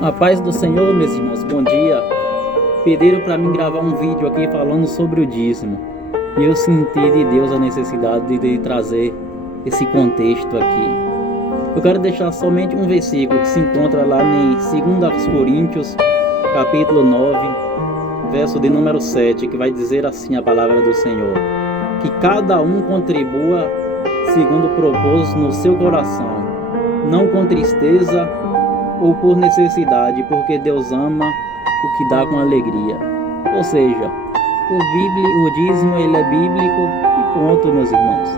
A paz do Senhor, meus irmãos, bom dia. Pediram para mim gravar um vídeo aqui falando sobre o dízimo. E eu senti de Deus a necessidade de trazer esse contexto aqui. Eu quero deixar somente um versículo que se encontra lá em 2 Coríntios, capítulo 9, verso de número 7, que vai dizer assim a palavra do Senhor: que cada um contribua segundo o propósito no seu coração, não com tristeza ou por necessidade, porque Deus ama o que dá com alegria. Ou seja, o dízimo ele é bíblico e ponto, meus irmãos.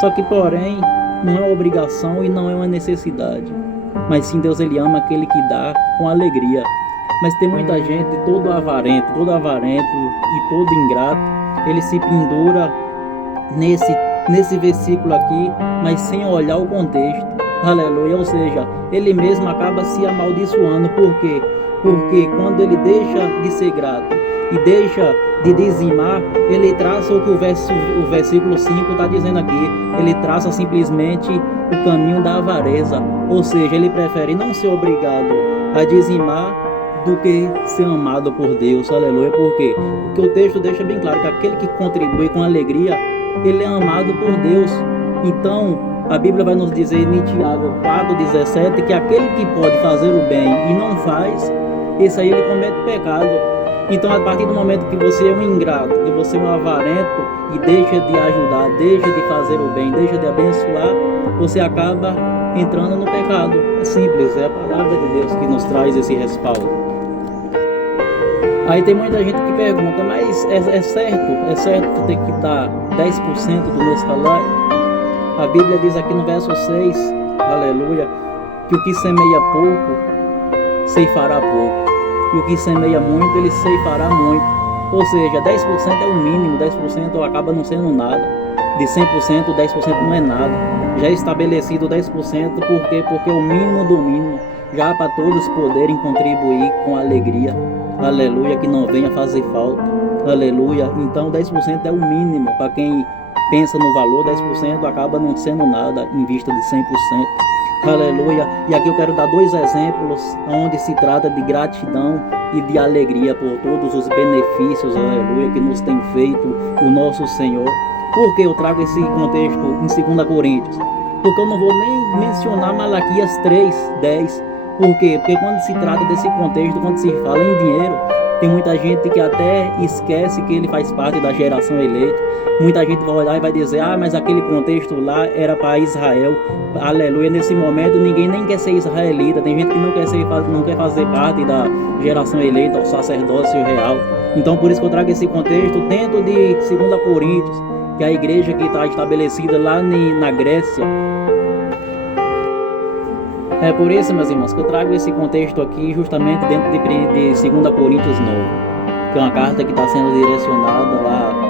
Só que porém não é uma obrigação e não é uma necessidade, mas sim Deus ele ama aquele que dá com alegria. Mas tem muita gente, todo avarento e todo ingrato, ele se pendura nesse versículo aqui, mas sem olhar o contexto. Aleluia, ou seja, ele mesmo acaba se amaldiçoando. Por quê? Porque quando ele deixa de ser grato e deixa de dizimar, ele traça o que o versículo 5 está dizendo aqui. Ele traça simplesmente o caminho da avareza, ou seja, ele prefere não ser obrigado a dizimar do que ser amado por Deus. Aleluia, por quê? Porque o texto deixa bem claro que aquele que contribui com alegria, ele é amado por Deus. Então a Bíblia vai nos dizer em Tiago 4,17 que aquele que pode fazer o bem e não faz, esse aí ele comete pecado. Então a partir do momento que você é um ingrato, que você é um avarento e deixa de ajudar, deixa de fazer o bem, deixa de abençoar, você acaba entrando no pecado. É simples, é a palavra de Deus que nos traz esse respaldo. Aí tem muita gente que pergunta, mas é certo ter que dar 10% do meu salário? A Bíblia diz aqui no verso 6, aleluia, que o que semeia pouco, ceifará pouco. E o que semeia muito, ele ceifará muito. Ou seja, 10% é o mínimo, 10% acaba não sendo nada. De 100%, 10% não é nada. Já é estabelecido 10%, por quê? Porque é o mínimo do mínimo. Já para todos poderem contribuir com alegria. Aleluia, que não venha fazer falta. Aleluia. Então 10% é o mínimo para quem pensa no valor. 10% acaba não sendo nada em vista de 100%. Aleluia. E aqui eu quero dar dois exemplos onde se trata de gratidão e de alegria por todos os benefícios, aleluia, que nos tem feito o nosso Senhor. Por que eu trago esse contexto em 2 Coríntios? Porque eu não vou nem mencionar Malaquias 3:10. Por quê? Porque quando se trata desse contexto, quando se fala em dinheiro, tem muita gente que até esquece que ele faz parte da geração eleita. Muita gente vai olhar e vai dizer, mas aquele contexto lá era para Israel. Aleluia, nesse momento ninguém nem quer ser israelita. Tem gente que não quer fazer parte da geração eleita, o sacerdócio real. Então por isso que eu trago esse contexto dentro de 2 Coríntios, que é a igreja que está estabelecida lá na Grécia. É por isso, meus irmãos, que eu trago esse contexto aqui justamente dentro de 2 Coríntios 9, que é uma carta que está sendo direcionada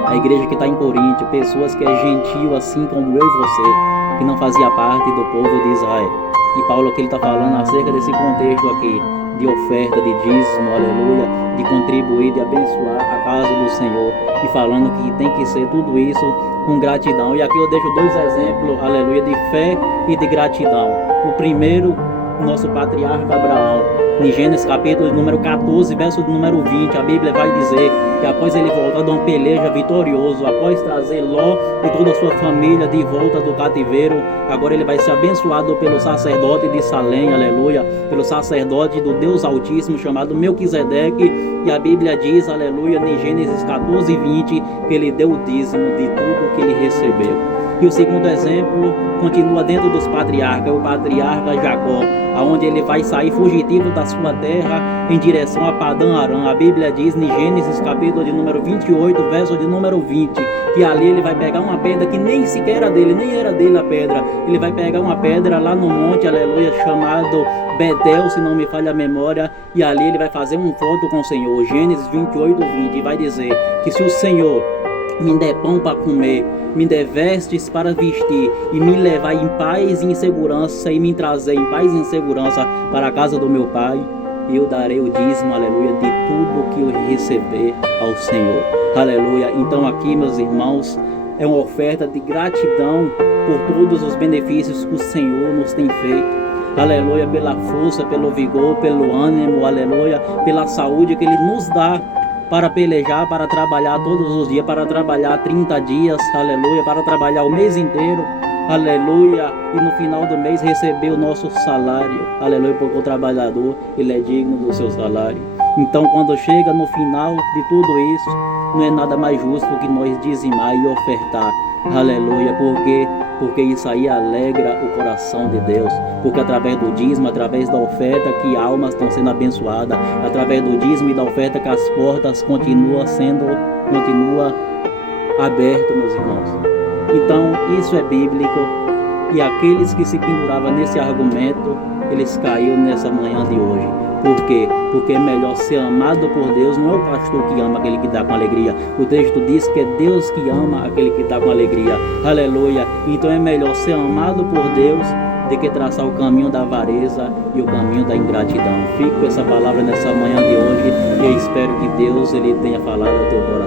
à igreja que está em Coríntio, pessoas que é gentil assim como eu e você, que não fazia parte do povo de Israel. E Paulo aqui está falando acerca desse contexto aqui, de oferta, de dízimo, aleluia, de contribuir, de abençoar a casa do Senhor, e falando que tem que ser tudo isso com gratidão. E aqui eu deixo dois exemplos, aleluia, de fé e de gratidão. O primeiro, nosso patriarca Abraão, em Gênesis capítulo número 14, verso número 20, a Bíblia vai dizer que após ele voltar de uma peleja vitorioso, após trazer Ló e toda a sua família de volta do cativeiro, agora ele vai ser abençoado pelo sacerdote de Salém, aleluia, pelo sacerdote do Deus Altíssimo chamado Melquisedeque, e a Bíblia diz, aleluia, em Gênesis 14:20, que ele deu o dízimo de tudo que ele recebeu. E o segundo exemplo continua dentro dos patriarcas, o patriarca Jacó, aonde ele vai sair fugitivo da sua terra em direção a Padã Arã. A Bíblia diz em Gênesis capítulo de número 28, verso de número 20, que ali ele vai pegar uma pedra que nem sequer era dele, nem era dele a pedra. Ele vai pegar uma pedra lá no monte, aleluia, chamado Betel, se não me falha a memória, e ali ele vai fazer um voto com o Senhor. Gênesis 28:20, e vai dizer que se o Senhor me der pão para comer, me der vestes para vestir, e me levar em paz e em segurança, e me trazer em paz e em segurança para a casa do meu Pai, eu darei o dízimo, aleluia, de tudo que eu receber ao Senhor, aleluia. Então aqui, meus irmãos, é uma oferta de gratidão por todos os benefícios que o Senhor nos tem feito. aleluia, pela força, pelo vigor, pelo ânimo, aleluia, pela saúde que Ele nos dá para pelejar, para trabalhar todos os dias, para trabalhar 30 dias, aleluia, para trabalhar o mês inteiro, aleluia, e no final do mês receber o nosso salário, aleluia, porque o trabalhador, ele é digno do seu salário. Então, quando chega no final de tudo isso, não é nada mais justo que nós dizimar e ofertar, aleluia, porque isso aí alegra o coração de Deus, porque através do dízimo, através da oferta que almas estão sendo abençoadas, através do dízimo e da oferta que as portas continua aberto, meus irmãos. Então isso é bíblico, e aqueles que se penduravam nesse argumento, eles caíram nessa manhã de hoje. Por quê? Porque é melhor ser amado por Deus, não é o pastor que ama aquele que dá com alegria. O texto diz que é Deus que ama aquele que dá com alegria. Aleluia. Então é melhor ser amado por Deus do que traçar o caminho da avareza e o caminho da ingratidão. Fico com essa palavra nessa manhã de hoje, e eu espero que Deus ele tenha falado ao teu coração.